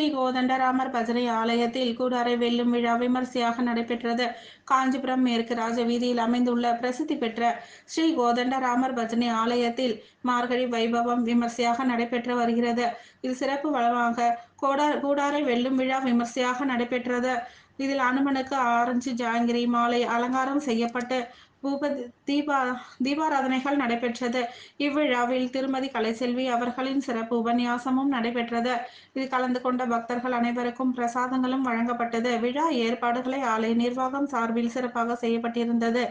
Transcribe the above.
ஸ்ரீ கோதண்டராமர் பஜனை ஆலயத்தில் கூடாரை வெல்லும் விழா விமர்சையாக நடைபெற்றது. காஞ்சிபுரம் மேற்கு ராஜ வீதியில் அமைந்துள்ள பிரசித்தி பெற்ற ஸ்ரீ கோதண்டராமர் பஜனை ஆலயத்தில் மார்கழி வைபவம் விமர்சையாக நடைபெற்று வருகிறது. இது சிறப்பு வளமாக கூடாரை வெல்லும் விழா விமர்சையாக நடைபெற்றது. இதில் அனுமனுக்கு ஆரஞ்சு ஜாங்கிரி மாலை அலங்காரம் செய்யப்பட்டு தீபாராதனைகள் நடைபெற்றது. இவ்விழாவில் திருமதி கலைசெல்வி அவர்களின் சிறப்பு உபன்யாசமும் நடைபெற்றது. இதில் கலந்து கொண்ட பக்தர்கள் அனைவருக்கும் பிரசாதங்களும் வழங்கப்பட்டது. விழா ஏற்பாடுகளை ஆலய நிர்வாகம் சார்பில் சிறப்பாக செய்யப்பட்டிருந்தது.